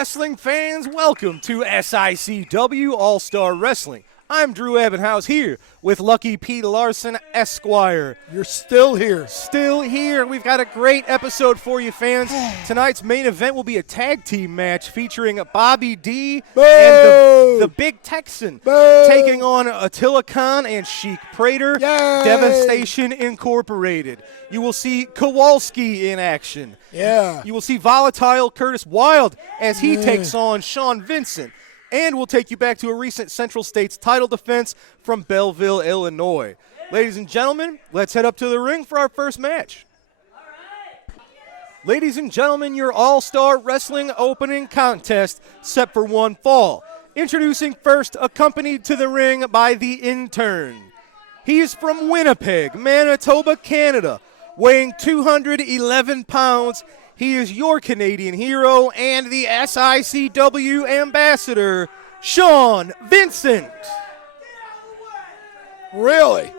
wrestling fans, welcome to SICW All-Star Wrestling. I'm Drew Ebenhouse here with Lucky P. Larson, Esquire. You're still here. Still here. We've got a great episode for you, fans. Tonight's main event will be a tag team match featuring Bobby D and the Big Texan taking on Attila Khan and Sheik Prater. Yay! Devastation Incorporated. You will see Kowalski in action. Yeah. You will see volatile Curtis Wilde as he takes on Sean Vincent. And we'll take you back to a recent Central States title defense from Belleville, Illinois. Ladies and gentlemen, let's head up to the ring for our first match. Ladies and gentlemen, your All-Star Wrestling opening contest set for one fall. Introducing first, accompanied to the ring by the intern. He is from Winnipeg, Manitoba, Canada, weighing 211 pounds. He is your Canadian hero and the SICW ambassador, Sean Vincent. Really?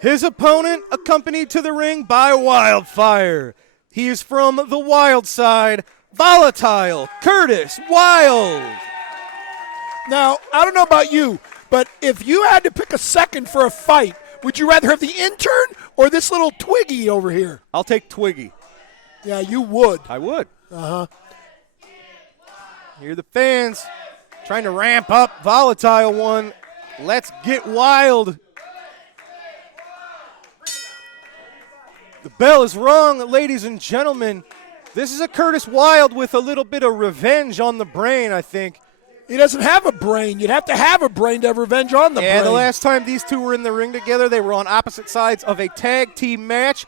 His opponent, accompanied to the ring by Wildfire. He is from the Wild Side, volatile Curtis Wilde. Now, I don't know about you, but if you had to pick a second for a fight, would you rather have the intern or this little Twiggy over here? I'll take Twiggy. Yeah, you would. I would. Uh-huh. Here are the fans trying to ramp up Volatile One. Let's get wild. The bell is rung, ladies and gentlemen. This is a Curtis Wilde with a little bit of revenge on the brain, I think. He doesn't have a brain. You'd have to have a brain to have revenge on the brain. Yeah, the last time these two were in the ring together, they were on opposite sides of a tag team match.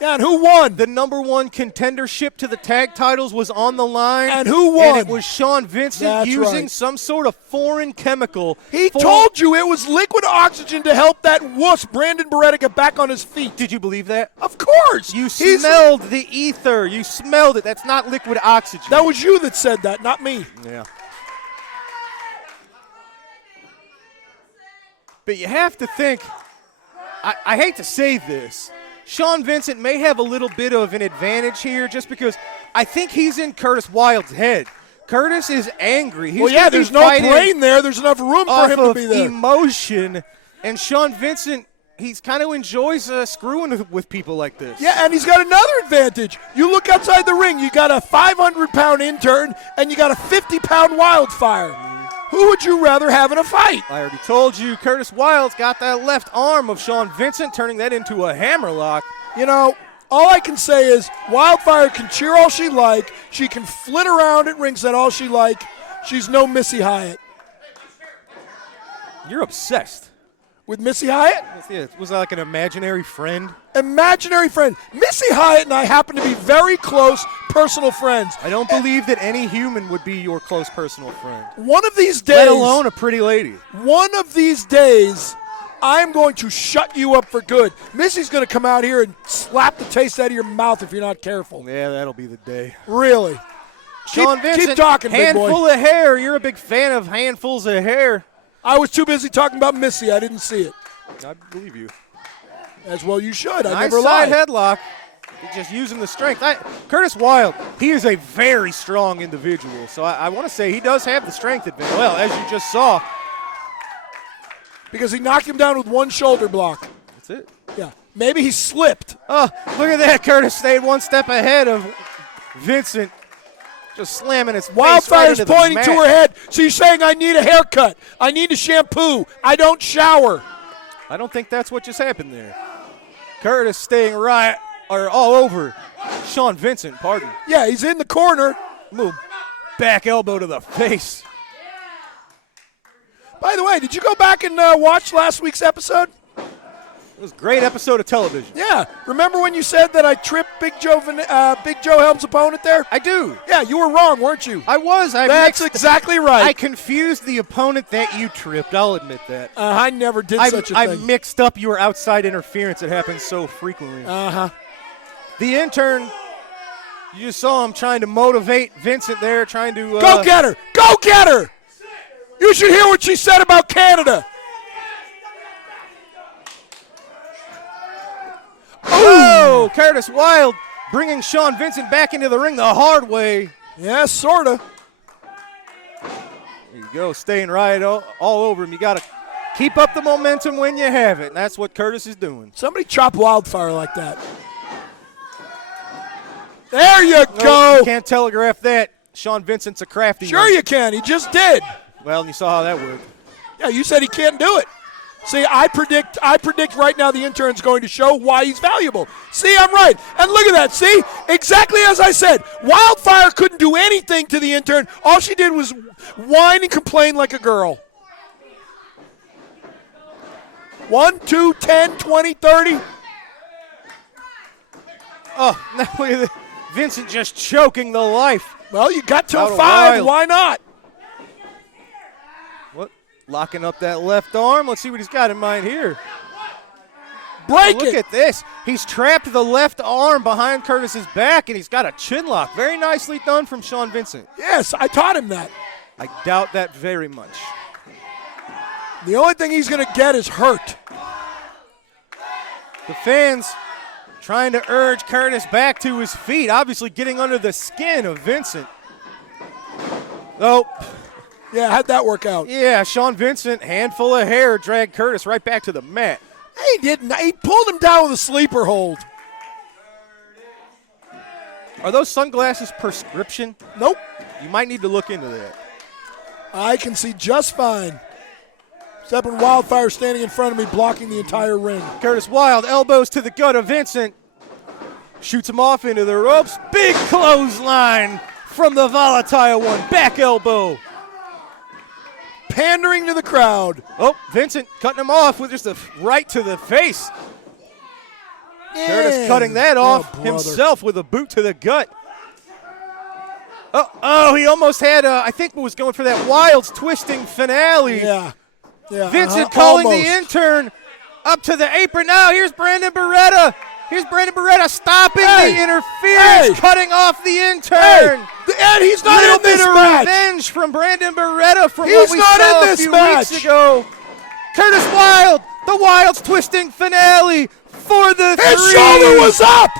Yeah, and who won? The #1 contendership to the tag titles was on the line. And who won? And it was Sean Vincent. That's using right. some sort of foreign chemical. He told you it was liquid oxygen to help that wuss, Brandon Beretta, get back on his feet. Did you believe that? Of course. You smelled the ether. You smelled it. That's not liquid oxygen. That was you that said that, not me. Yeah. But you have to think, I hate to say this, Sean Vincent may have a little bit of an advantage here just because I think he's in Curtis Wilde's head. Curtis is angry. He's there's no brain there. There's enough room for him to be there. Emotion, and Sean Vincent, he's kind of enjoys screwing with people like this. Yeah, and he's got another advantage. You look outside the ring, you got a 500-pound intern, and you got a 50-pound Wildfire. Who would you rather have in a fight? I already told you, Curtis Wilde's got that left arm of Sean Vincent, turning that into a hammerlock. You know, all I can say is Wildfire can cheer all she like. She can flit around at ringside all she like. She's no Missy Hyatt. You're obsessed. With Missy Hyatt? Was that like an imaginary friend? Imaginary friend. Missy Hyatt and I happen to be very close personal friends. I don't believe that any human would be your close personal friend. One of these days. Let alone a pretty lady. One of these days, I'm going to shut you up for good. Missy's going to come out here and slap the taste out of your mouth if you're not careful. Yeah, that'll be the day. Really? Sean Vincent, keep talking, big boy. Handful of hair. You're a big fan of handfuls of hair. I was too busy talking about Missy. I didn't see it. I believe you. As well you should. I nice never side lie. headlock. He's just using the strength. Curtis Wilde, he is a very strong individual. So I want to say he does have the strength advantage. Well, as you just saw. Because he knocked him down with one shoulder block. That's it. Yeah. Maybe he slipped. Oh, look at that. Curtis stayed one step ahead of Vincent. Just slamming his face Wildfire's right into pointing the to mat. her head. She's saying, I need a haircut. I need a shampoo. I don't shower. I don't think that's what just happened there. Curtis staying right, or all over Sean Vincent, pardon. Yeah, he's in the corner. Little back elbow to the face. By the way, did you go back and watch last week's episode? It was a great episode of television. Yeah. Remember when you said that I tripped Big Joe Helm's opponent there? I do. Yeah, you were wrong, weren't you? I was. That's exactly right. I confused the opponent that you tripped. I'll admit that. I never did such a I thing. mixed up your outside interference. It happens so frequently. Uh-huh. The intern, you just saw him trying to motivate Vincent there, trying to... Go get her! Go get her! You should hear what she said about Canada. Oh, Curtis Wilde bringing Sean Vincent back into the ring the hard way. Yeah, sort of. There you go, staying right all over him. You got to keep up the momentum when you have it, and that's what Curtis is doing. Somebody chop Wildfire like that. There you Nope, go. You can't telegraph that. Sean Vincent's a crafty Sure one. you can. He just did. Well, you saw how that worked. Yeah, you said he can't do it. See, I predict right now the intern's going to show why he's valuable. See, I'm right. And look at that. See, exactly as I said. Wildfire couldn't do anything to the intern. All she did was whine and complain like a girl. 1, 2, 10, 20, 30. Oh, now look at this. Vincent just choking the life. Well, you got till Out a 5. while. Why not? What? Locking up that left arm. Let's see what he's got in mind here. Break Look it. at this. He's trapped the left arm behind Curtis's back, and he's got a chin lock. Very nicely done from Sean Vincent. Yes, I taught him that. I doubt that very much. The only thing he's going to get is hurt. The fans trying to urge Curtis back to his feet, obviously getting under the skin of Vincent. Oh, Yeah, how'd that work out? yeah, Sean Vincent, handful of hair, dragged Curtis right back to the mat. He didn't. He pulled him down with a sleeper hold. Are those sunglasses prescription? Nope. You might need to look into that. I can see just fine. Except when Wildfire standing in front of me blocking the entire ring. Curtis Wild, elbows to the gut of Vincent. Shoots him off into the ropes. Big clothesline from the volatile one. Back elbow. Pandering to the crowd. Oh, Vincent cutting him off with just a right to the face. Curtis cutting that off brother. himself with a boot to the gut. Oh, he almost had, I think was going for that Wilds twisting finale. Yeah. Vincent calling almost. the intern up to the apron. Now here's Brandon Beretta. Here's Brandon Beretta stopping Hey. the interference, Hey. cutting off the Hey, intern. and he's not Little in this bit of match. revenge from Brandon Beretta from He's what we not saw in a this few match. weeks ago. Curtis Wild, the Wilds twisting finale for the His three. shoulder was up.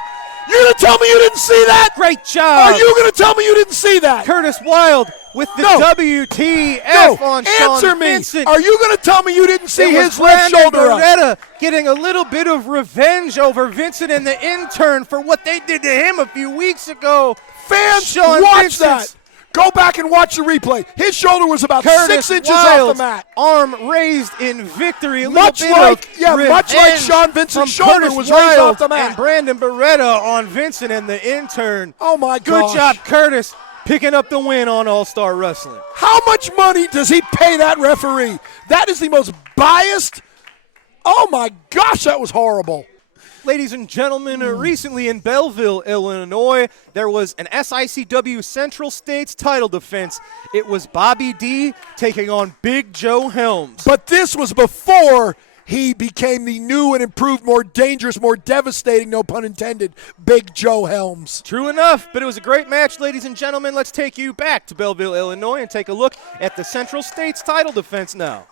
You're going to tell me you didn't see that? Great job. Are you going to tell me you didn't see that? Curtis Wild with the No. WTF No, on answer Sean me. Vincent. Are you going to tell me you didn't see It was his left Brandon shoulder up? Beretta getting a little bit of revenge over Vincent and the intern for what they did to him a few weeks ago. Fans, Sean watch Vincent's that. Go back and watch the replay. His shoulder was about Curtis 6 inches Wild's off the mat. arm raised in victory. A Much little bit like- yeah, of much like revenge Sean Vincent's from shoulder Curtis was raised Wild off the mat. And Brandon Beretta on Vincent and the intern. Oh, my Good gosh. job, Curtis, picking up the win on All-Star Wrestling. How much money does he pay that referee? That is the most biased. Oh, my gosh, that was horrible. Ladies and gentlemen, recently in Belleville, Illinois, there was an SICW Central States title defense. It was Bobby D taking on Big Joe Helms. But this was before he became the new and improved, more dangerous, more devastating, no pun intended, Big Joe Helms. True enough, but it was a great match, ladies and gentlemen. Let's take you back to Belleville, Illinois, and take a look at the Central States title defense now.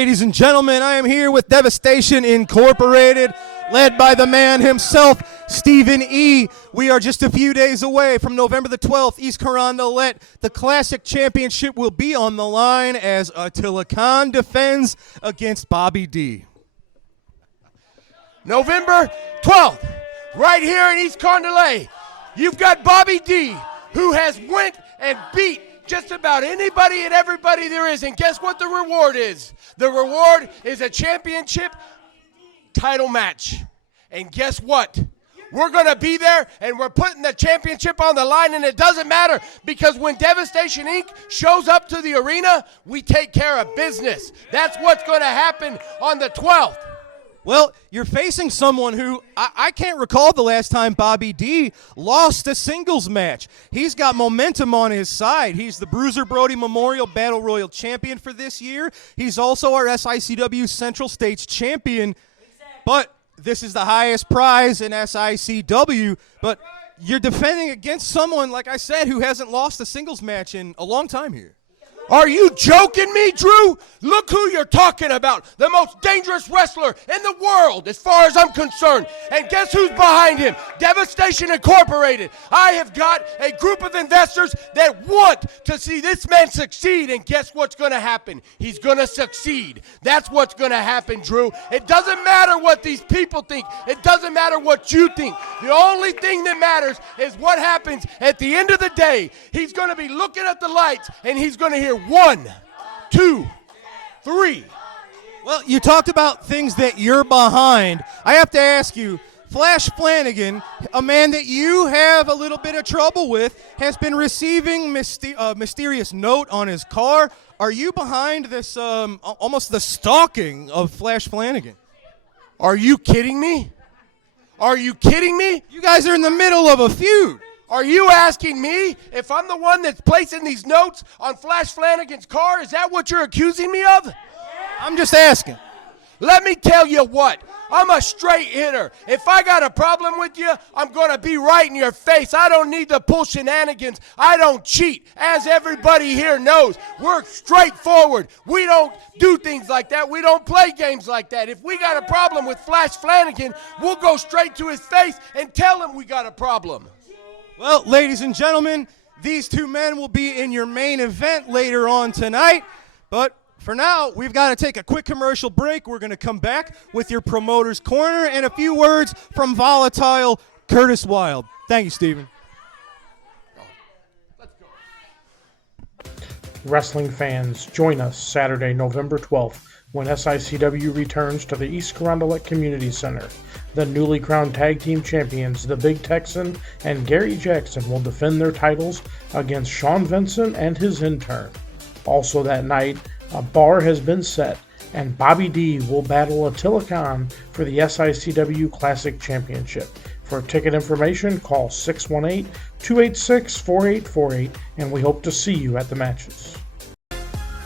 Ladies and gentlemen, I am here with Devastation Incorporated, led by the man himself, Stephen E. We are just a few days away from November the 12th, East Carondelet. The Classic Championship will be on the line as Attila Khan defends against Bobby D. November 12th, right here in East Carondelet, you've got Bobby D, who has went and beat just about anybody and everybody there is. And guess what the reward is? The reward is a championship title match. And guess what? We're going to be there, and we're putting the championship on the line, and it doesn't matter because when Devastation Inc. shows up to the arena, we take care of business. That's what's going to happen on the 12th. Well, you're facing someone who I can't recall the last time Bobby D lost a singles match. He's got momentum on his side. He's the Bruiser Brody Memorial Battle Royal champion for this year. He's also our SICW Central States champion. But this is the highest prize in SICW. But you're defending against someone, like I said, who hasn't lost a singles match in a long time here. Are you joking me, Drew? Look who you're talking about. The most dangerous wrestler in the world as far as I'm concerned. And guess who's behind him? Devastation Incorporated. I have got a group of investors that want to see this man succeed. And guess what's going to happen? He's going to succeed. That's what's going to happen, Drew. It doesn't matter what these people think. It doesn't matter what you think. The only thing that matters is what happens at the end of the day. He's going to be looking at the lights and he's going to hear 1, 2, 3. Well, you talked about things that you're behind. I have to ask you, Flash Flanagan, a man that you have a little bit of trouble with, has been receiving mysterious note on his car. Are you behind this almost the stalking of Flash Flanagan? Are you kidding me? Are you kidding me? You guys are in the middle of a feud. Are you asking me if I'm the one that's placing these notes on Flash Flanagan's car? Is that what you're accusing me of? I'm just asking. Let me tell you what. I'm a straight hitter. If I got a problem with you, I'm going to be right in your face. I don't need to pull shenanigans. I don't cheat, as everybody here knows. We're straightforward. We don't do things like that. We don't play games like that. If we got a problem with Flash Flanagan, we'll go straight to his face and tell him we got a problem. Well, ladies and gentlemen, these two men will be in your main event later on tonight. But for now, we've got to take a quick commercial break. We're going to come back with your promoter's corner and a few words from volatile Curtis Wilde. Thank you, Stephen. Wrestling fans, join us Saturday, November 12th, when SICW returns to the East Carondelet Community Center. The newly crowned tag team champions, the Big Texan and Gary Jackson, will defend their titles against Sean Vincent and his intern. Also that night, a bar has been set, and Bobby D will battle Attila Khan for the SICW Classic Championship. For ticket information, call 618-286-4848, and we hope to see you at the matches.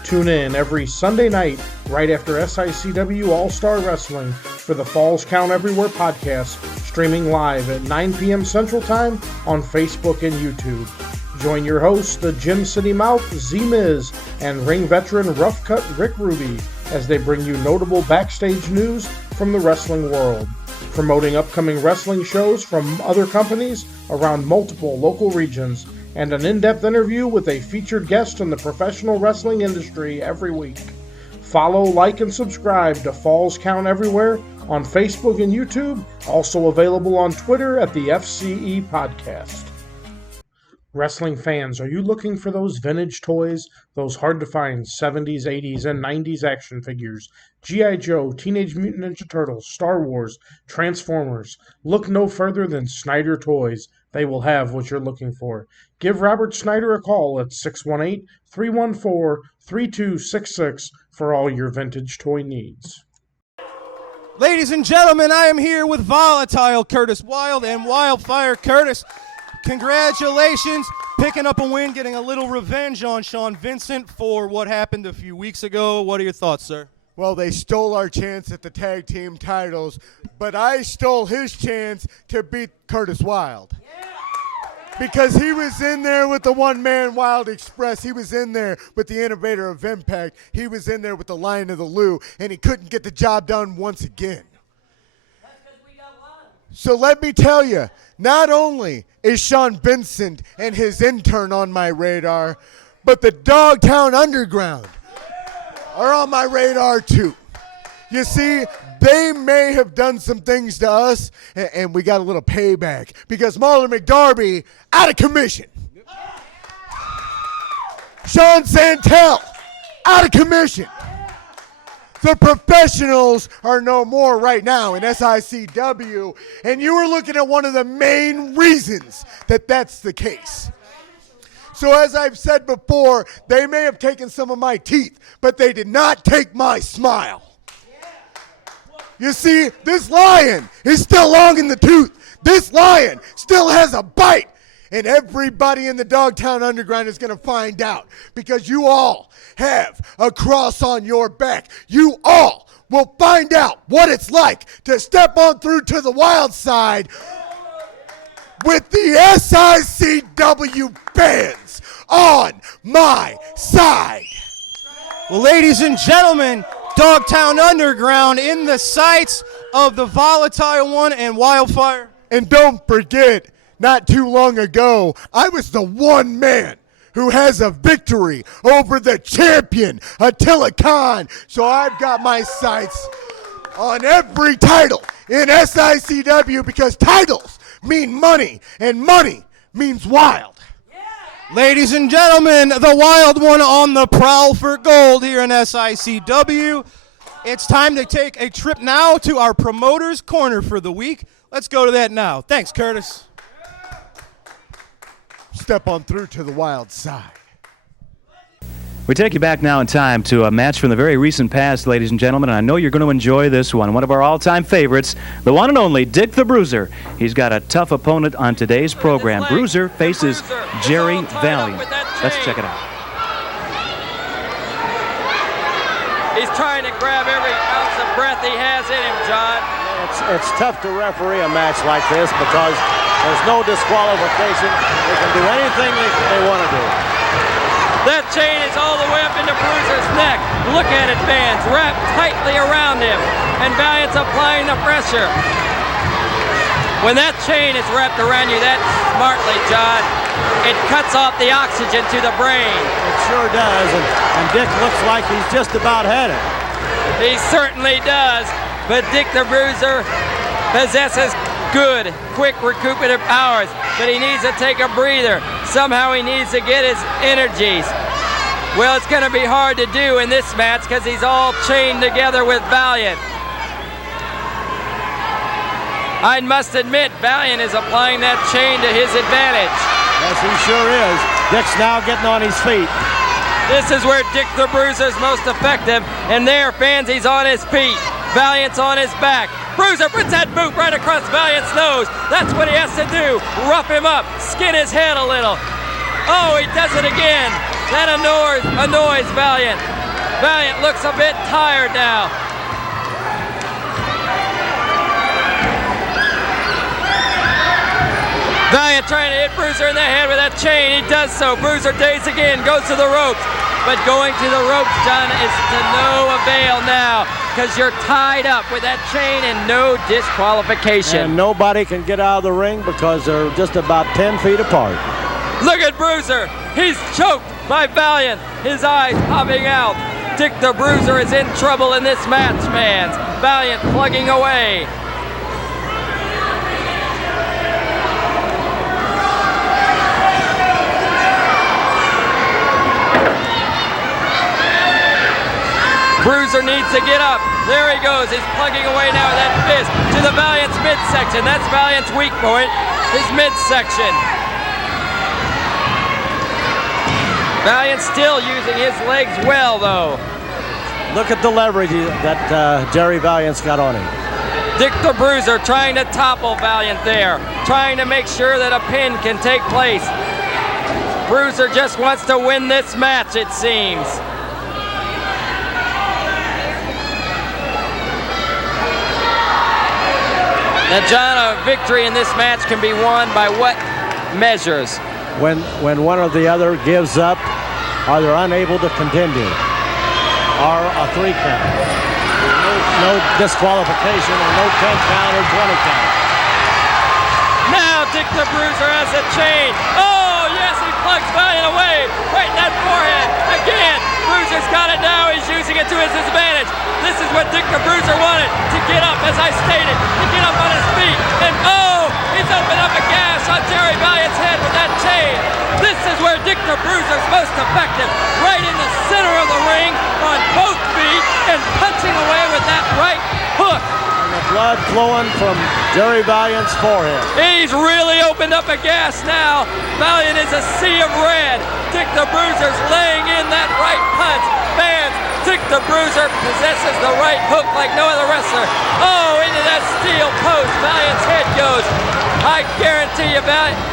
Tune in every Sunday night right after SICW All-Star Wrestling for the Falls Count Everywhere podcast, streaming live at 9 p.m. Central Time on Facebook and YouTube. Join your hosts, the Gym City Mouth, Z-Miz, and ring veteran Rough Cut Rick Ruby as they bring you notable backstage news from the wrestling world, promoting upcoming wrestling shows from other companies around multiple local regions, and an in-depth interview with a featured guest in the professional wrestling industry every week. Follow, like, and subscribe to Falls Count Everywhere on Facebook and YouTube, also available on Twitter at the FCE Podcast. Wrestling fans, are you looking for those vintage toys, those hard-to-find 70s, 80s, and 90s action figures? G.I. Joe, Teenage Mutant Ninja Turtles, Star Wars, Transformers. Look no further than Snyder Toys. They will have what you're looking for. Give Robert Snyder a call at 618-314-3266 for all your vintage toy needs. Ladies and gentlemen, I am here with volatile Curtis Wilde and Wildfire Curtis. Congratulations, picking up a win, getting a little revenge on Sean Vincent for what happened a few weeks ago. What are your thoughts, sir? Well, they stole our chance at the tag team titles, but I stole his chance to beat Curtis Wilde. Because he was in there with the one-man Wild Express. He was in there with the innovator of Impact. He was in there with the Lion of the Lou, and he couldn't get the job done once again. So let me tell you, not only is Sean Vincent and his intern on my radar, but the Dogtown Underground are on my radar too. You see, they may have done some things to us, and we got a little payback because Marlon McDarby out of commission. Sean Santel out of commission. The professionals are no more right now in SICW, and you are looking at one of the main reasons that that's the case. So as I've said before, they may have taken some of my teeth, but they did not take my smile. You see, this lion is still long in the tooth. This lion still has a bite. And everybody in the Dogtown Underground is going to find out because you all have a cross on your back. You all will find out what it's like to step on through to the wild side with the SICW bands on my side. Well, ladies and gentlemen, Dogtown Underground in the sights of the Volatile One and Wildfire. And don't forget, not too long ago, I was the one man who has a victory over the champion, Attila Khan. So I've got my sights on every title in SICW because titles mean money, and money means wild. Ladies and gentlemen, the Wild One on the prowl for gold here in SICW. It's time to take a trip now to our promoter's corner for the week. Let's go to that now. Thanks, Curtis. Step on through to the wild side. We take you back now in time to a match from the very recent past, ladies and gentlemen, and I know you're going to enjoy this one. One of our all-time favorites, the one and only Dick the Bruiser. He's got a tough opponent on today's program. Bruiser faces Jerry Valiant. Let's check it out. He's trying to grab every ounce of breath he has in him, John. It's tough to referee a match like this because there's no disqualification. They can do anything they want to do. That chain is all the way up into Bruiser's neck. Look at it, fans. Wrapped tightly around him. And Valiant's applying the pressure. When that chain is wrapped around you that smartly, John, it cuts off the oxygen to the brain. It sure does. And Dick looks like he's just about had it. He certainly does. But Dick the Bruiser possesses good, quick recuperative powers, but he needs to take a breather. Somehow he needs to get his energies. Well, it's going to be hard to do in this match because he's all chained together with Valiant. I must admit, Valiant is applying that chain to his advantage. Yes, he sure is. Dick's now getting on his feet. This is where Dick the Bruiser is most effective, and there, fans, he's on his feet. Valiant's on his back. Bruiser puts that boot right across Valiant's nose. That's what he has to do. Rough him up, skin his head a little. Oh, he does it again. That annoys Valiant. Valiant looks a bit tired now. Valiant trying to hit Bruiser in the head with that chain. He does so. Bruiser dazed again, goes to the ropes. But going to the ropes, John, is to no avail now because you're tied up with that chain and no disqualification. And nobody can get out of the ring because they're just about 10 feet apart. Look at Bruiser. He's choked by Valiant. His eyes popping out. Dick the Bruiser is in trouble in this match, fans. Valiant plugging away. Bruiser needs to get up. There he goes. He's plugging away now with that fist to the Valiant's midsection. That's Valiant's weak point, his midsection. Valiant still using his legs well, though. Look at the leverage that Jerry Valiant's got on him. Dick the Bruiser trying to topple Valiant there, trying to make sure that a pin can take place. Bruiser just wants to win this match, it seems. Now, John, a victory in this match can be won by what measures. When one or the other gives up, or they're unable to continue, or a 3 count. No disqualification, or no 10 count or 20 count. Now Dick the Bruiser has a chain. Oh, yes, he plugs Valiant away. Right in that forehead. Again, Bruiser's got it now. He's using it to his advantage. This is what Dick the Bruiser wanted, to get up, as I stated, to get up on his feet. And oh, he's opened up a gash on Jerry Valiant's head with that chain. This is where Dick the Bruiser's most effective. Right in the center of the ring on both feet and punching away with that right hook. The blood flowing from Jerry Valiant's forehead. He's really opened up a gas now. Valiant is a sea of red. Dick the Bruiser's laying in that right punch. Fans, Dick the Bruiser possesses the right hook like no other wrestler. Oh, into that steel post. Valiant's head goes. I guarantee you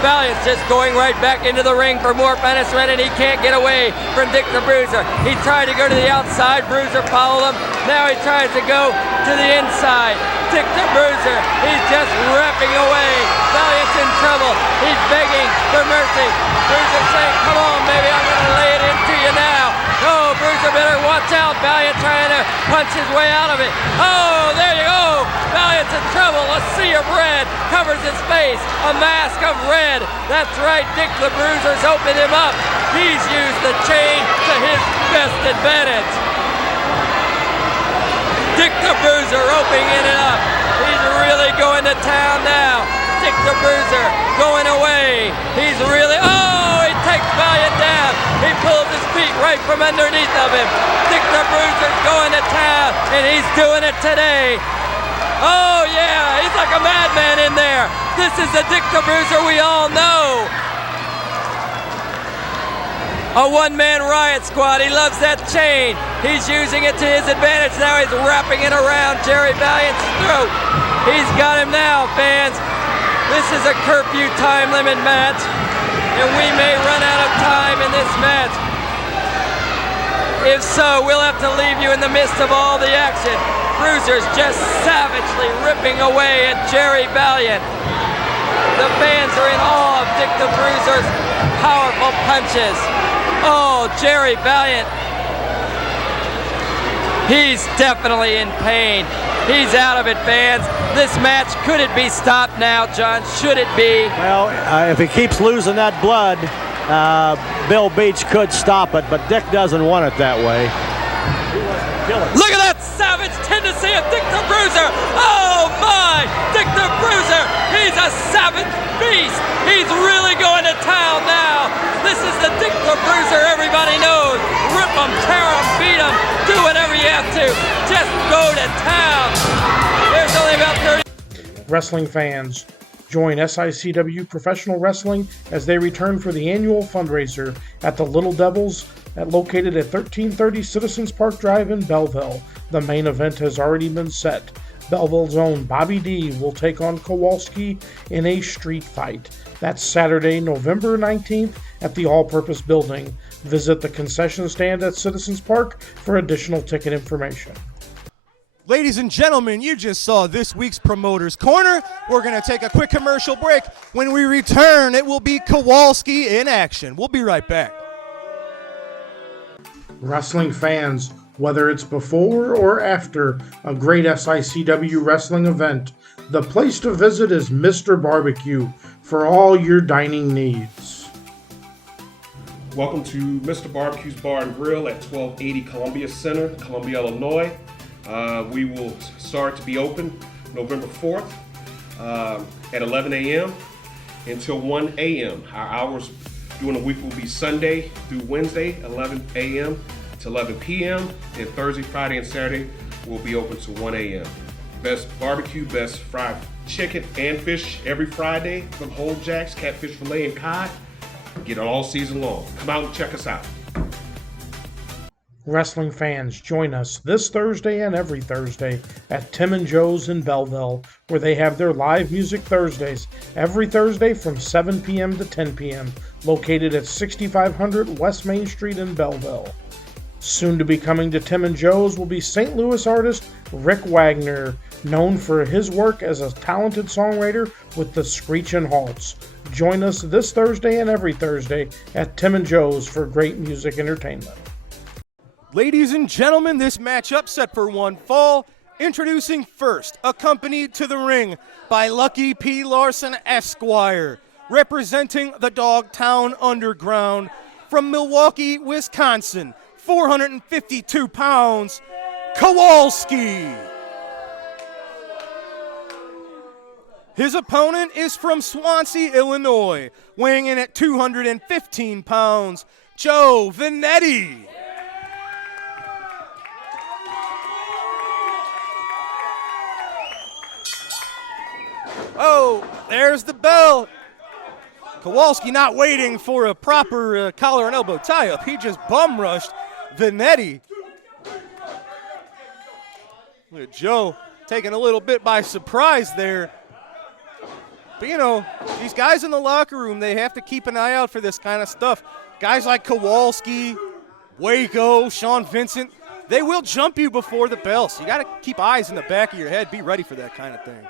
Valiant's just going right back into the ring for more punishment, and he can't get away from Dick the Bruiser. He tried to go to the outside. Bruiser followed him. Now he tries to go to the inside. Dick the Bruiser, he's just ripping away. Valiant's in trouble. He's begging for mercy. Bruiser saying, come on, baby, I'm going to lay it into you now. Oh, Bruiser better watch out. Valiant trying to punch his way out of it. Oh, there you go. Valiant's in trouble. A sea of red covers his face. A mask of red. That's right, Dick the Bruiser's opened him up. He's used the chain to his best advantage. Dick the Bruiser opening it up. He's really going to town now. Dick the Bruiser going away. He's really, oh, he takes Valiant down. He pulls his feet right from underneath of him. Dick the Bruiser's going to town, and he's doing it today. Oh, yeah, he's like a madman in there. This is the Dick the Bruiser we all know. A one-man riot squad. He loves that chain. He's using it to his advantage. Now he's wrapping it around Jerry Valiant's throat. He's got him now, fans. This is a curfew time limit match, and we may run out of time in this match. If so, we'll have to leave you in the midst of all the action. Bruiser's just savagely ripping away at Jerry Valiant. The fans are in awe of Dick the Bruiser's powerful punches. Oh, Jerry Valiant. He's definitely in pain. He's out of it, fans. This match, could it be stopped now, John? Should it be? Well, if he keeps losing that blood, Bill Beach could stop it, but Dick doesn't want it that way. Look at that savage tendency of Dick the Bruiser. Oh my, Dick the Bruiser, he's a savage beast. He's really going to town now. This is the Dick the Bruiser everybody knows. Rip him, tear him, beat him, do whatever you have to. Just go to town. There's only about 30. Wrestling fans, join SICW Professional Wrestling as they return for the annual fundraiser at the Little Devils located at 1330 Citizens Park Drive in Belleville. The main event has already been set. Belleville's own Bobby D will take on Kowalski in a street fight. That's Saturday, November 19th at the All-Purpose Building. Visit the concession stand at Citizens Park for additional ticket information. Ladies and gentlemen, you just saw this week's Promoter's Corner. We're going to take a quick commercial break. When we return, it will be Kowalski in action. We'll be right back. Wrestling fans, whether it's before or after a great SICW wrestling event, the place to visit is Mr. Barbecue for all your dining needs. Welcome to Mr. Barbecue's Bar and Grill at 1280 Columbia Center, Columbia, Illinois. We will start to be open November 4th at 11 a.m. until 1 a.m. Our hours during the week will be Sunday through Wednesday, 11 a.m. to 11 p.m. And Thursday, Friday, and Saturday will be open to 1 a.m. Best barbecue, best fried chicken and fish every Friday from Whole Jacks, catfish fillet, and cod. Get it all season long. Come out and check us out. Wrestling fans, join us this Thursday and every Thursday at Tim and Joe's in Belleville, where they have their live music Thursdays every Thursday from 7 p.m. to 10 p.m., located at 6500 West Main Street in Belleville. Soon to be coming to Tim and Joe's will be St. Louis artist Rick Wagner, known for his work as a talented songwriter with the Screechin' Halts. Join us this Thursday and every Thursday at Tim and Joe's for great music entertainment. Ladies and gentlemen, this matchup set for one fall. Introducing first, accompanied to the ring by Lucky P. Larson Esquire, representing the Dogtown Underground from Milwaukee, Wisconsin, 452 pounds, Kowalski. His opponent is from Swansea, Illinois, weighing in at 215 pounds, Joe Venetti. Oh, there's the bell. Kowalski not waiting for a proper collar and elbow tie-up. He just bum-rushed Venetti. Look at Joe taken a little bit by surprise there. But, you know, these guys in the locker room, they have to keep an eye out for this kind of stuff. Guys like Kowalski, Waco, Sean Vincent, they will jump you before the bell. So you got to keep eyes in the back of your head. Be ready for that kind of thing.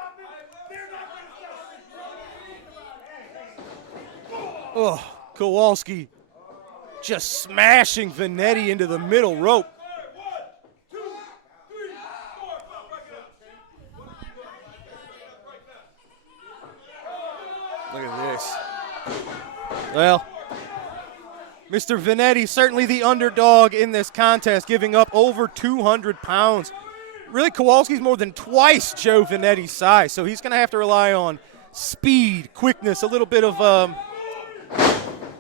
Oh, Kowalski just smashing Venetti into the middle rope. Look at this. Well, Mr. Venetti, certainly the underdog in this contest, giving up over 200 pounds. Really, Kowalski's more than twice Joe Venetti's size, so he's going to have to rely on speed, quickness, a little bit of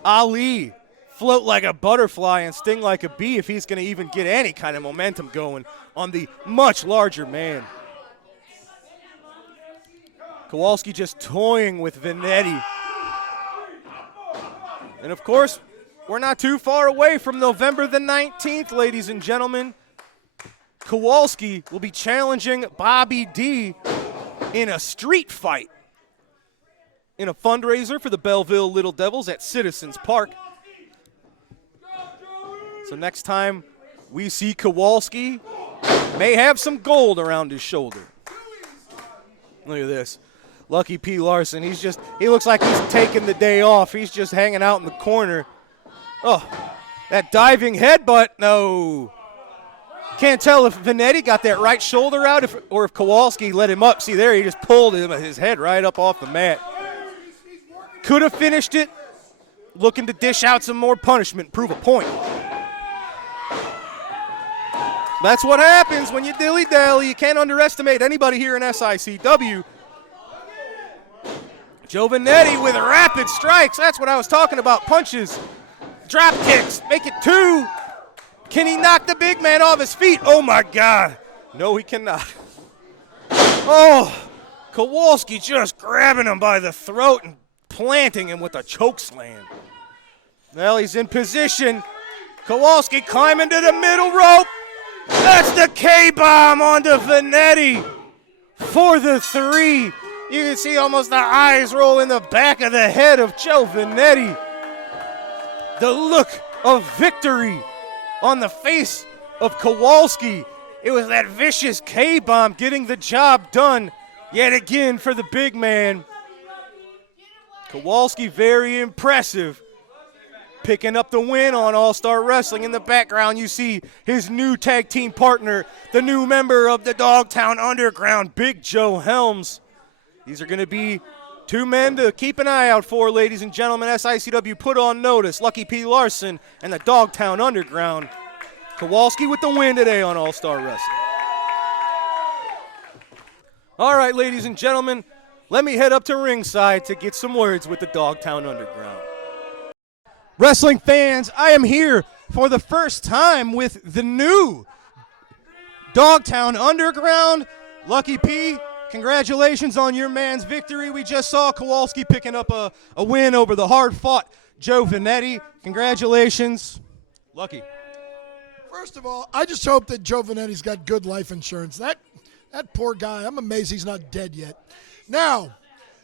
Ali, float like a butterfly and sting like a bee if he's going to even get any kind of momentum going on the much larger man. Kowalski just toying with Venetti. And of course, we're not too far away from November the 19th, ladies and gentlemen. Kowalski will be challenging Bobby D in a street fight in a fundraiser for the Belleville Little Devils at Citizens Park. So next time we see Kowalski, may have some gold around his shoulder. Look at this. Lucky P. Larson, he looks like he's taking the day off. He's just hanging out in the corner. Oh, that diving headbutt, no. Can't tell if Venetti got that right shoulder out or if Kowalski let him up. See there, he just pulled his head right up off the mat. Could have finished it, looking to dish out some more punishment, prove a point. That's what happens when you dilly-dally. You can't underestimate anybody here in SICW. Joe Venetti with rapid strikes. That's what I was talking about. Punches, drop kicks, make it two. Can he knock the big man off his feet? Oh, my God. No, he cannot. Oh, Kowalski just grabbing him by the throat and planting him with a choke slam. Well, he's in position. Kowalski climbing to the middle rope. That's the K-bomb onto Venetti for the three. You can see almost the eyes roll in the back of the head of Joe Venetti. The look of victory on the face of Kowalski. It was that vicious K-bomb getting the job done yet again for the big man. Kowalski very impressive, picking up the win on All-Star Wrestling. In the background, you see his new tag team partner, the new member of the Dogtown Underground, Big Joe Helms. These are going to be two men to keep an eye out for, ladies and gentlemen. SICW put on notice. Lucky P. Larson and the Dogtown Underground. Kowalski with the win today on All-Star Wrestling. All right, ladies and gentlemen, let me head up to ringside to get some words with the Dogtown Underground. Wrestling fans, I am here for the first time with the new Dogtown Underground. Lucky P, congratulations on your man's victory. We just saw Kowalski picking up a win over the hard-fought Joe Venetti. Congratulations. Lucky. First of all, I just hope that Joe Venetti's got good life insurance. That poor guy, I'm amazed he's not dead yet. Now,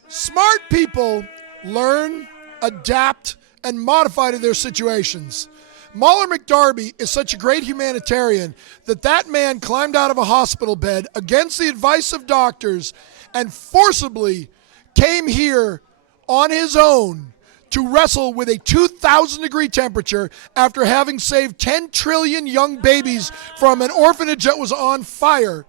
smart people learn, adapt, and modify to their situations. Mahler McDarby is such a great humanitarian that man climbed out of a hospital bed against the advice of doctors and forcibly came here on his own to wrestle with a 2,000-degree temperature after having saved 10 trillion young babies from an orphanage that was on fire,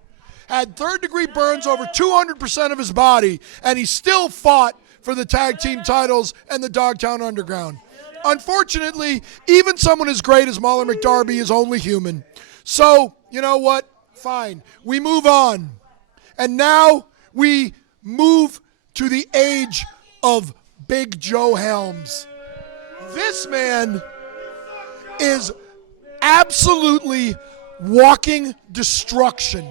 had third-degree burns over 200% of his body, and he still fought for the tag team titles and the Dogtown Underground. Unfortunately, even someone as great as Mahler McDarby is only human. So, you know what? Fine. We move on. And now we move to the age of Big Joe Helms. This man is absolutely walking destruction.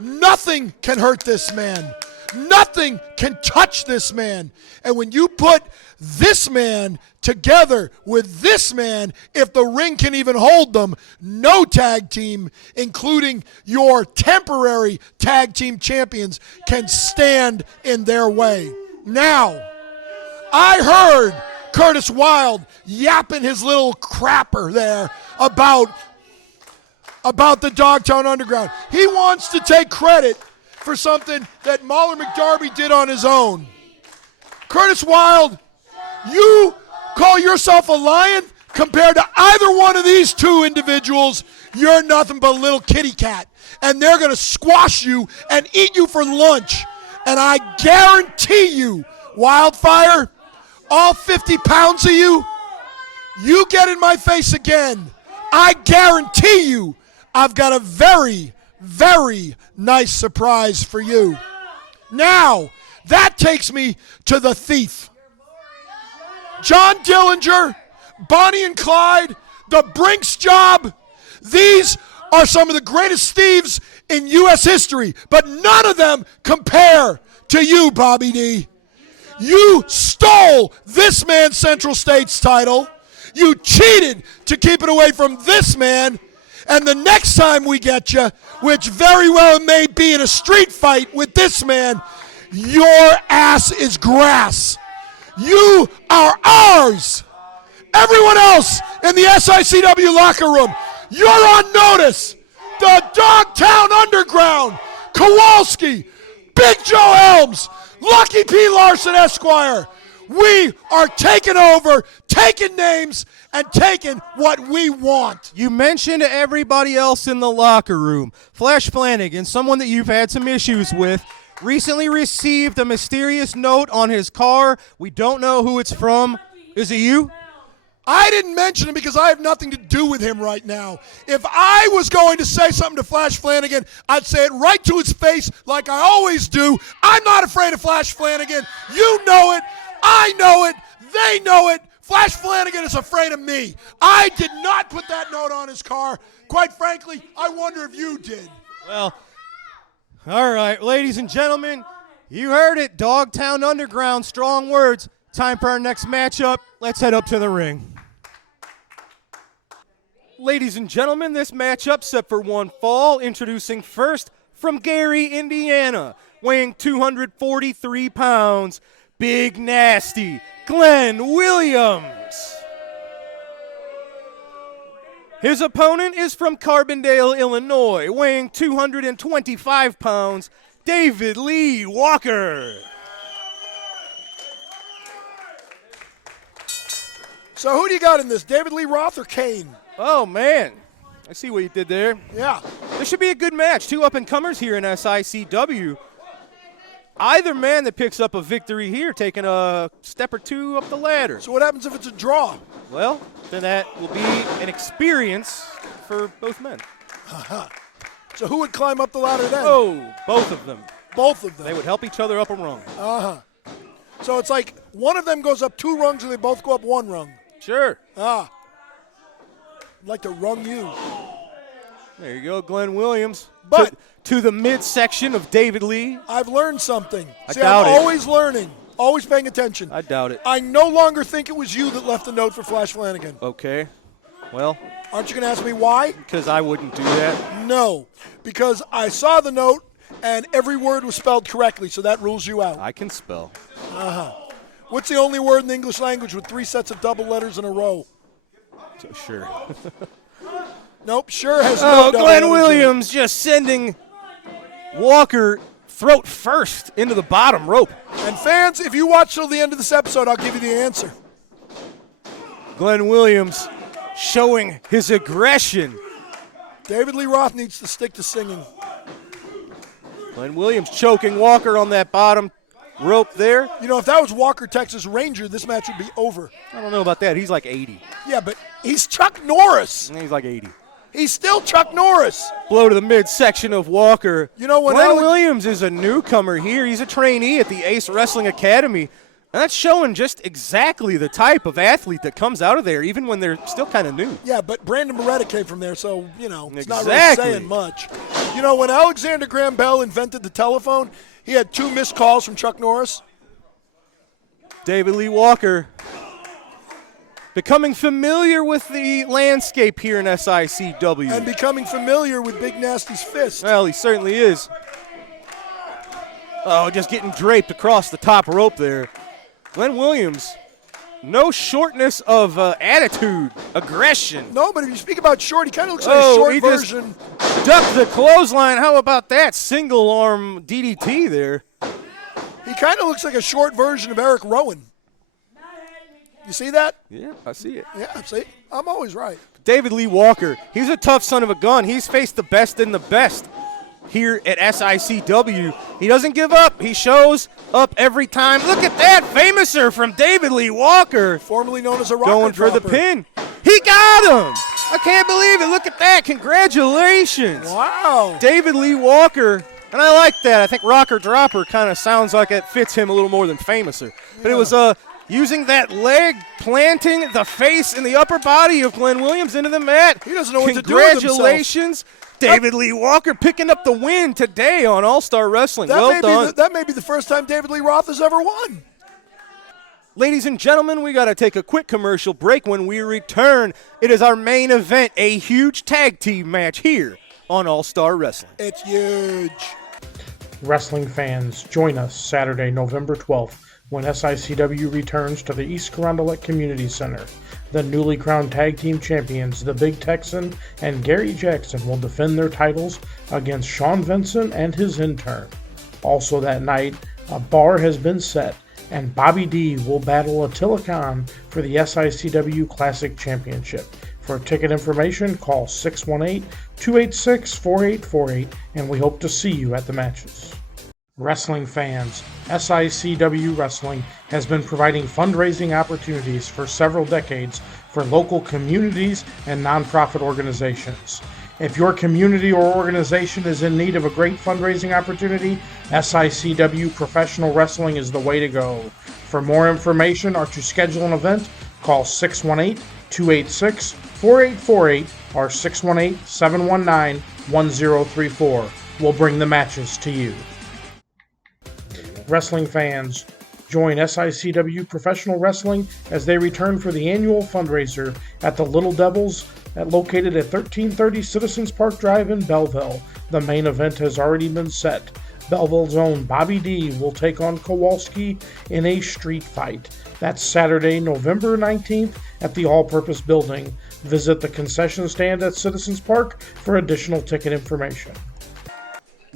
Nothing can hurt this man. Nothing can touch this man. And when you put this man together with this man, if the ring can even hold them, no tag team, including your temporary tag team champions, can stand in their way. Now, I heard Curtis Wilde yapping his little crapper there about the Dogtown Underground. He wants to take credit for something that Mahler McDarby did on his own. Curtis Wilde, you call yourself a lion? Compared to either one of these two individuals, you're nothing but a little kitty cat. And they're going to squash you and eat you for lunch. And I guarantee you, Wildfire, all 50 pounds of you get in my face again. I guarantee you, I've got a very, very nice surprise for you. Now, that takes me to the Thief. John Dillinger, Bonnie and Clyde, the Brinks Job. These are some of the greatest thieves in U.S. history, but none of them compare to you, Bobby D. You stole this man's Central States title. You cheated to keep it away from this man. And the next time we get you, which very well may be in a street fight with this man, your ass is grass. You are ours. Everyone else in the SICW locker room, you're on notice. The Dogtown Underground, Kowalski, Big Joe Helms, Lucky P. Larson Esquire. We are taking over, taking names, and taking what we want. You mentioned everybody else in the locker room. Flash Flanagan, someone that you've had some issues with, recently received a mysterious note on his car. We don't know who it's from. Is it you? I didn't mention him because I have nothing to do with him right now. If I was going to say something to Flash Flanagan, I'd say it right to his face like I always do. I'm not afraid of Flash Flanagan. You know it. I know it. They know it. Flash Flanagan is afraid of me. I did not put that note on his car. Quite frankly, I wonder if you did. Well, all right, ladies and gentlemen, you heard it. Dogtown Underground, strong words. Time for our next matchup. Let's head up to the ring. Ladies and gentlemen, this matchup set for one fall. Introducing first from Gary, Indiana, weighing 243 pounds, Big Nasty, Glenn Williams. His opponent is from Carbondale, Illinois, weighing 225 pounds, David Lee Walker. So who do you got in this, David Lee Roth or Kane? Oh, man. I see what you did there. Yeah. This should be a good match. Two up-and-comers here in SICW. Either man that picks up a victory here taking a step or two up the ladder. So what happens if it's a draw? Well, then that will be an experience for both men. So who would climb up the ladder then? Oh, both of them. Both of them. They would help each other up a rung. So it's like one of them goes up 2 rungs and they both go up 1 rung. Sure. I'd like to rung you. There you go, Glenn Williams. But to the midsection of David Lee. I've learned something. I doubt I'm it. always learning, always paying attention. I doubt it. I no longer think it was you that left the note for Flash Flanagan. Okay. Well. Aren't you going to ask me why? Because I wouldn't do that. No, because I saw the note and every word was spelled correctly, so that rules you out. I can spell. What's the only word in the English language with 3 sets of double letters in a row? Sure. Nope, sure has no double Glenn Alexander. Williams just sending Walker throat first into the bottom rope. And fans, if you watch till the end of this episode, I'll give you the answer. Glenn Williams showing his aggression. David Lee Roth needs to stick to singing. Glenn Williams choking Walker on that bottom rope there. You know, if that was Walker, Texas Ranger, this match would be over. I don't know about that. He's like 80. Yeah, but he's Chuck Norris. He's like 80. He's still Chuck Norris. Blow to the midsection of Walker. You know what? Glenn Williams is a newcomer here. He's a trainee at the Ace Wrestling Academy. And that's showing just exactly the type of athlete that comes out of there, even when they're still kind of new. Yeah, but Brandon Beretta came from there, so, you know, it's not really Exactly. saying much. You know, when Alexander Graham Bell invented the telephone, he had 2 missed calls from Chuck Norris. David Lee Walker becoming familiar with the landscape here in SICW. And becoming familiar with Big Nasty's fist. Well, he certainly is. Oh, just getting draped across the top rope there. Glenn Williams, no shortness of attitude, aggression. No, but if you speak about short, he kind of looks like a short he version. just ducked the clothesline. How about that single arm DDT there? He kind of looks like a short version of Eric Rowan. You see that? Yeah, I see it. Yeah, see? I'm always right. David Lee Walker, he's a tough son of a gun. He's faced the best in the best here at SICW. He doesn't give up. He shows up every time. Look at that famouser from David Lee Walker. Formerly known as a rocket Going for the dropper. pin. He got him. I can't believe it. Look at that. Congratulations. Wow. David Lee Walker. And I like that. I think rocker dropper kind of sounds like it fits him a little more than famouser. But it was using that leg, planting the face and the upper body of Glenn Williams into the mat. He doesn't know what to do with himself. Congratulations. David Lee Walker picking up the win today on All-Star Wrestling. Well done. That may be the first time David Lee Roth has ever won. Ladies and gentlemen, we got to take a quick commercial break. When we return, it is our main event, a huge tag team match here on All-Star Wrestling. It's huge. Wrestling fans, join us Saturday, November 12th, when SICW returns to the East Carondelet Community Center. The newly crowned tag team champions, the Big Texan and Gary Jackson, will defend their titles against Sean Vincent and his intern. Also that night, a bar has been set, and Bobby D will battle Attila Khan for the SICW Classic Championship. For ticket information, call 618-286-4848, and we hope to see you at the matches. Wrestling fans, SICW Wrestling has been providing fundraising opportunities for several decades for local communities and nonprofit organizations. If your community or organization is in need of a great fundraising opportunity, SICW Professional Wrestling is the way to go. For more information or to schedule an event, call 618-286-4848 or 618-719-1034. We'll bring the matches to you. Wrestling fans, join SICW Professional Wrestling as they return for the annual fundraiser at the Little Devils located at 1330 Citizens Park Drive in Belleville. The main event has already been set. Belleville's own Bobby D will take on Kowalski in a street fight. That's Saturday, November 19th at the All-Purpose Building. Visit the concession stand at Citizens Park for additional ticket information.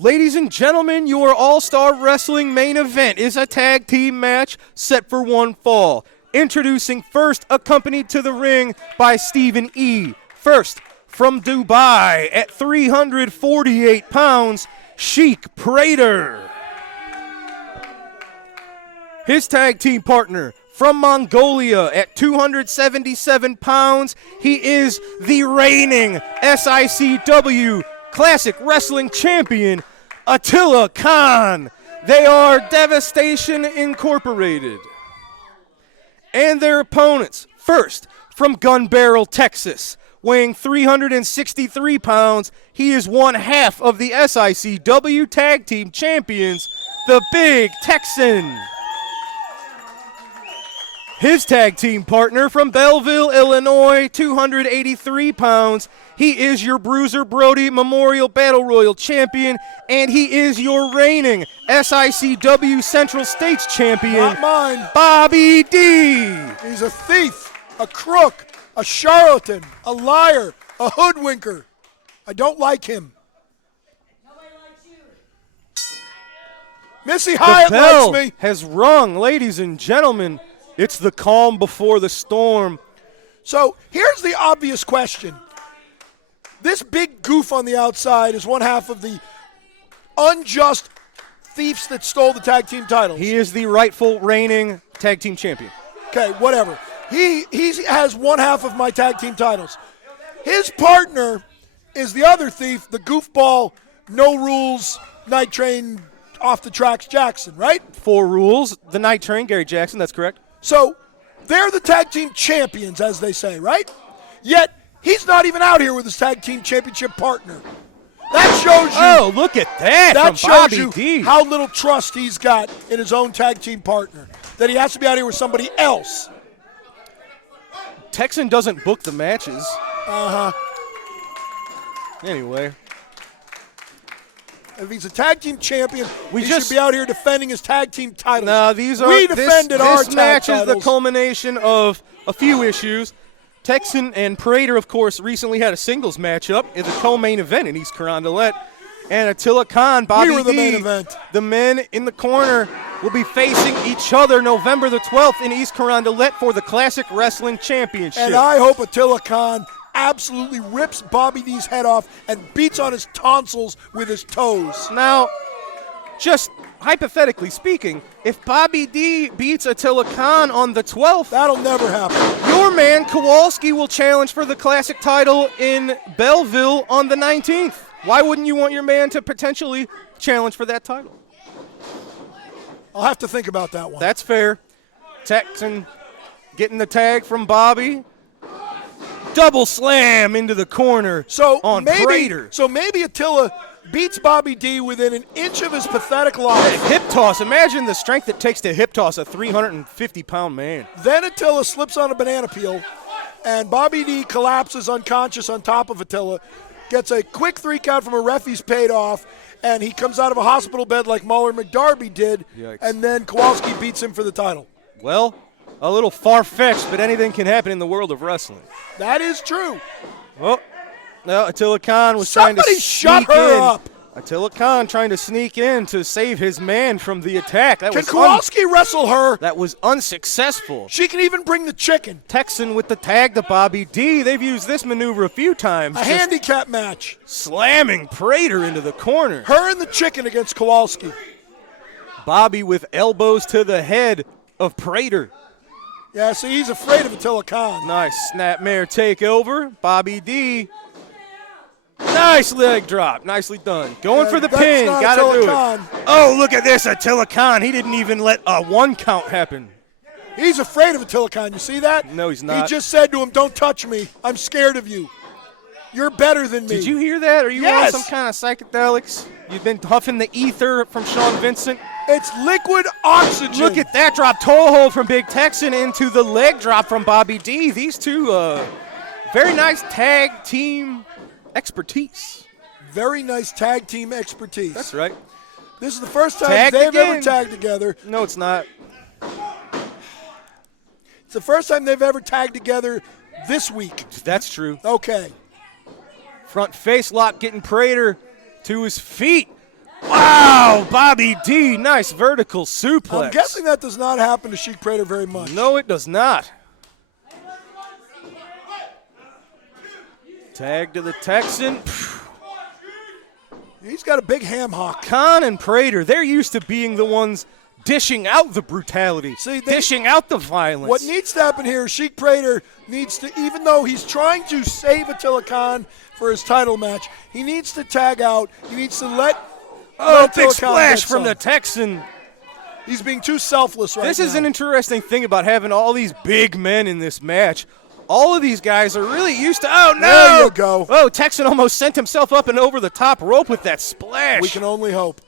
Ladies and gentlemen, your All-Star Wrestling main event is a tag team match set for one fall. Introducing first, accompanied to the ring by Stephen E. First, from Dubai at 348 pounds, Sheik Prater. His tag team partner, from Mongolia at 277 pounds, he is the reigning SICW Classic Wrestling Champion, Attila Khan. They are Devastation Incorporated. And their opponents, first, from Gun Barrel, Texas, weighing 363 pounds, he is one half of the SICW Tag Team Champions, the Big Texan. His tag team partner from Belleville, Illinois, 283 pounds. He is your Bruiser Brody Memorial Battle Royal Champion, and he is your reigning SICW Central States Champion, Not mine. Bobby D. He's a thief, a crook, a charlatan, a liar, a hoodwinker. I don't like him. Missy Hyatt The bell likes me. has rung, ladies and gentlemen. It's the calm before the storm. So here's the obvious question. This big goof on the outside is one half of the unjust thieves that stole the tag team titles. He is the rightful reigning tag team champion. Okay, whatever. He has one half of my tag team titles. His partner is the other thief, the goofball, no rules, night train, off the tracks Jackson, right? 4 rules. The night train, Gary Jackson, that's correct. So they're the tag team champions, as they say, right? Yet he's not even out here with his tag team championship partner. That shows you. Oh, look at that! That from shows Bobby you D. how little trust he's got in his own tag team partner. That he has to be out here with somebody else. Texan doesn't book the matches. Uh-huh. Anyway. If he's a tag team champion, We he just- should be out here defending his tag team titles. No, these are we defended our this tag match titles. is the culmination of a few issues. Texan and Prater, of course, recently had a singles matchup in the co-main event in East Carondelet. And Attila Khan, Bobby We were the D, main event. the men in the corner, will be facing each other November the 12th in East Carondelet for the Classic Wrestling Championship. And I hope Attila Khan absolutely rips Bobby D's head off and beats on his tonsils with his toes. Now, just hypothetically speaking, if Bobby D beats Attila Khan on the 12th, That'll never happen. your man Kowalski will challenge for the Classic title in Belleville on the 19th. Why wouldn't you want your man to potentially challenge for that title? I'll have to think about that one. That's fair. Texan getting the tag from Bobby. Double slam into the corner on Prater. So maybe Attila beats Bobby D within an inch of his pathetic life. Hip toss. Imagine the strength it takes to hip toss a 350-pound man. Then Attila slips on a banana peel, and Bobby D collapses unconscious on top of Attila, gets a quick 3 count from a ref he's paid off, and he comes out of a hospital bed like Muller McDarby did, Yikes. and then Kowalski beats him for the title. Well, a little far-fetched, but anything can happen in the world of wrestling. That is true. Well, no, Attila Khan was trying to Somebody shut sneak her in. up. Attila Khan trying to sneak in to save his man from the attack. That Can was Kowalski wrestle her? that was unsuccessful. She can even bring the chicken. Texan with the tag to Bobby D. They've used this maneuver a few times. A just handicap match. slamming Prater into the corner. Her and the chicken against Kowalski. Bobby with elbows to the head of Prater. Yeah, see, he's afraid of Attila Khan. Nice snapmare takeover. Bobby D. Nice leg drop. Nicely done. Going for the That's pin. not Got to Attila do Khan. it. Oh, look at this. Attila Khan. He didn't even let a 1 count happen. He's afraid of Attila Khan. You see that? No, he's not. He just said to him, "Don't touch me. I'm scared of you. You're better than me." Did you hear that? Are you Yes. on some kind of psychedelics? You've been huffing the ether from Sean Vincent? It's liquid oxygen. Look at that drop toe hold from Big Texan into the leg drop from Bobby D. These two, very nice tag team expertise. Very nice tag team expertise. That's right. This is the first time Tagged they've again. ever tagged together. No, it's not. It's the first time they've ever tagged together this week. That's true. Okay. Front face lock getting Prater to his feet. Wow, Bobby D, nice vertical suplex. I'm guessing that does not happen to Sheik Prater very much. No, it does not. Tag to the Texan. He's got a big ham hock. Khan and Prater, they're used to being the ones dishing out the brutality, dishing out the violence. What needs to happen here is Sheik Prater needs to, even though he's trying to save Attila Khan for his title match, he needs to tag out. He needs to let Oh, let big Attila Khan splash get from the some. Texan. He's being too selfless right now. This is an interesting thing about having all these big men in this match. All of these guys are really used to, oh, no. There you go. Oh, Texan almost sent himself up and over the top rope with that splash. We can only hope.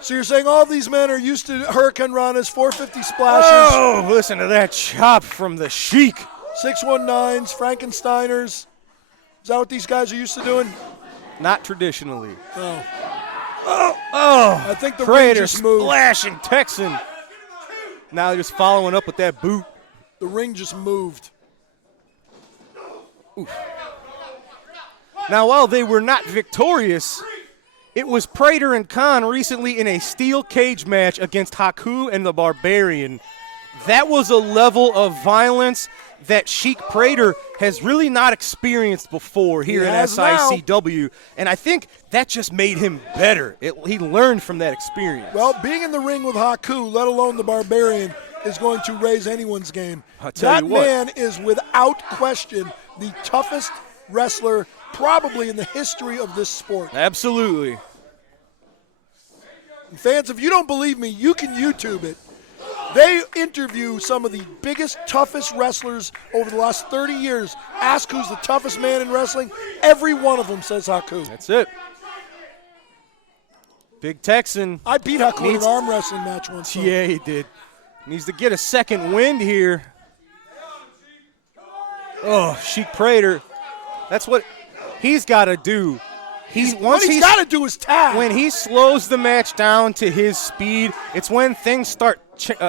So you're saying all these men are used to Hurricane Rana's 450 splashes, Oh, listen to that chop from the Sheik. 619s, Frankensteiners. Is that what these guys are used to doing? Not traditionally. No. Oh, I think the ring Prater just moved. splashing Texan. Now they're just following up with that boot. The ring just moved. Now, while they were not victorious, it was Prater and Khan recently in a steel cage match against Haku and the Barbarian. That was a level of violence that Sheik Prater has really not experienced before here at SICW. And I think that just made him better. He learned from that experience. Well, being in the ring with Haku, let alone the Barbarian, is going to raise anyone's game. That man is without question the toughest wrestler probably in the history of this sport. Absolutely. Fans, if you don't believe me, you can YouTube it. They interview some of the biggest, toughest wrestlers over the last 30 years. Ask who's the toughest man in wrestling. Every one of them says Haku. That's it. Big Texan. I beat Haku in an arm wrestling match once. So. Yeah, he did. Needs to get a second wind here. Oh, Sheik Prater. That's what he's got to do. What he's got to do is tag. When he slows the match down to his speed, it's when things start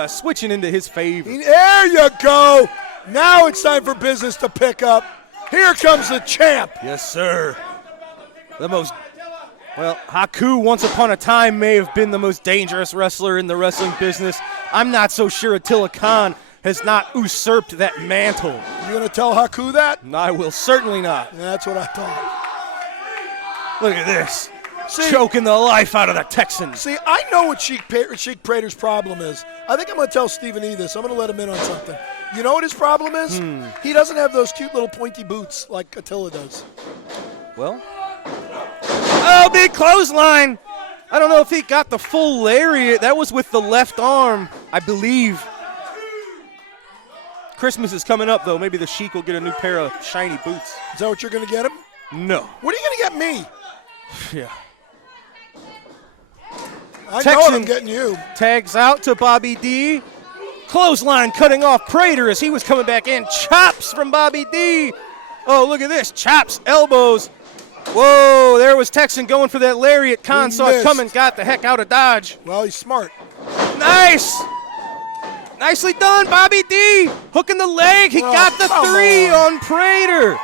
switching into his favor. There you go. Now it's time for business to pick up. Here comes the champ. Yes, sir. Haku once upon a time may have been the most dangerous wrestler in the wrestling business. I'm not so sure Attila Khan has not usurped that mantle. You going to tell Haku that? I will certainly not. Yeah, that's what I thought. Look at this. Choking the life out of the Texan. See, I know what Sheik Prater's problem is. I think I'm going to tell Stephen E. this. I'm going to let him in on something. You know what his problem is? He doesn't have those cute little pointy boots like Attila does. Well. Oh, big clothesline. I don't know if he got the full lariat. That was with the left arm, I believe. Christmas is coming up, though. Maybe the Sheik will get a new pair of shiny boots. Is that what you're going to get him? No. What are you going to get me? Yeah. I know what I'm getting you. Tags out to Bobby D. Clothesline cutting off Prater as he was coming back in. Chops from Bobby D. Oh, look at this. Chops, elbows. Whoa, there was Texan going for that lariat. Khan saw it coming, got the heck out of Dodge. Well, he's smart. Nice. Nicely done, Bobby D. Hooking the leg. He got the 3 on Prater.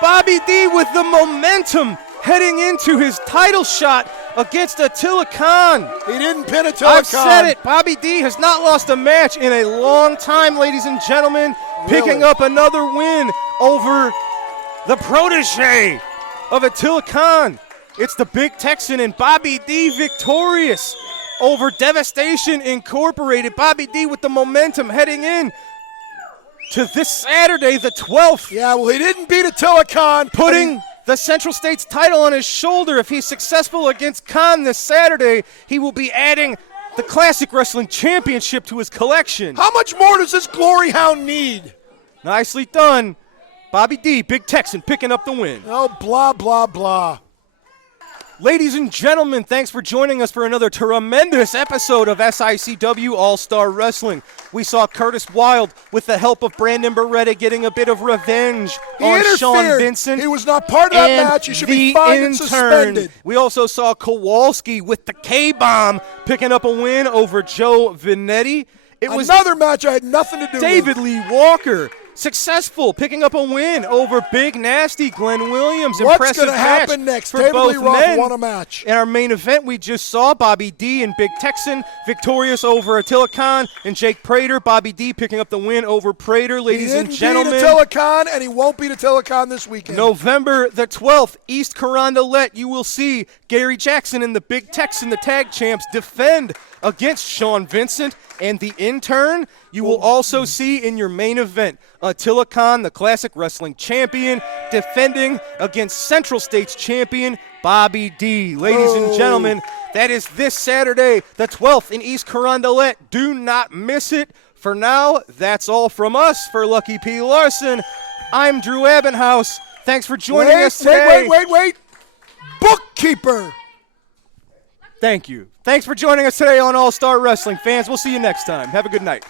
Bobby D with the momentum heading into his title shot against Attila Khan. He didn't pin Attila Khan. I've said it. Bobby D has not lost a match in a long time, ladies and gentlemen. Picking up another win over the protege of Attila Khan. It's the Big Texan and Bobby D victorious over Devastation Incorporated. Bobby D with the momentum heading in to this Saturday, the 12th. Yeah, well, he didn't beat Attila Khan. Putting the Central States title on his shoulder. If he's successful against Khan this Saturday, he will be adding the Classic Wrestling Championship to his collection. How much more does this Glory Hound need? Nicely done. Bobby D, Big Texan, picking up the win. Oh, blah, blah, blah. Ladies and gentlemen, thanks for joining us for another tremendous episode of SICW All-Star Wrestling. We saw Curtis Wilde, with the help of Brandon Beretta, getting a bit of revenge on Sean Vincent. He was not part of that match. He should be fined and suspended. We also saw Kowalski with the K-Bomb picking up a win over Joe Vinetti. It was another match I had nothing to do with. David Lee Walker, successful, picking up a win over Big Nasty Glenn Williams. What's going to happen next? For David both Lee Roth men. won a match. In our main event, we just saw Bobby D and Big Texan victorious over Attila Khan and Jake Prater. Bobby D picking up the win over Prater, ladies and gentlemen. He didn't beat Attila Khan, and he won't beat Attila Khan this weekend. November the 12th, East Carondelet, you will see Gary Jackson and the Big Texan, the tag champs, defend against Sean Vincent. And the intern, you will also see in your main event Attila Khan, the Classic Wrestling Champion, defending against Central States Champion Bobby D. Ladies and gentlemen, that is this Saturday, the 12th in East Carondelet. Do not miss it. For now, that's all from us. For Lucky P. Larson, I'm Drew Abbenhouse. Thanks for joining us today. Wait. Bookkeeper. Thank you. Thanks for joining us today on All-Star Wrestling. Fans, we'll see you next time. Have a good night.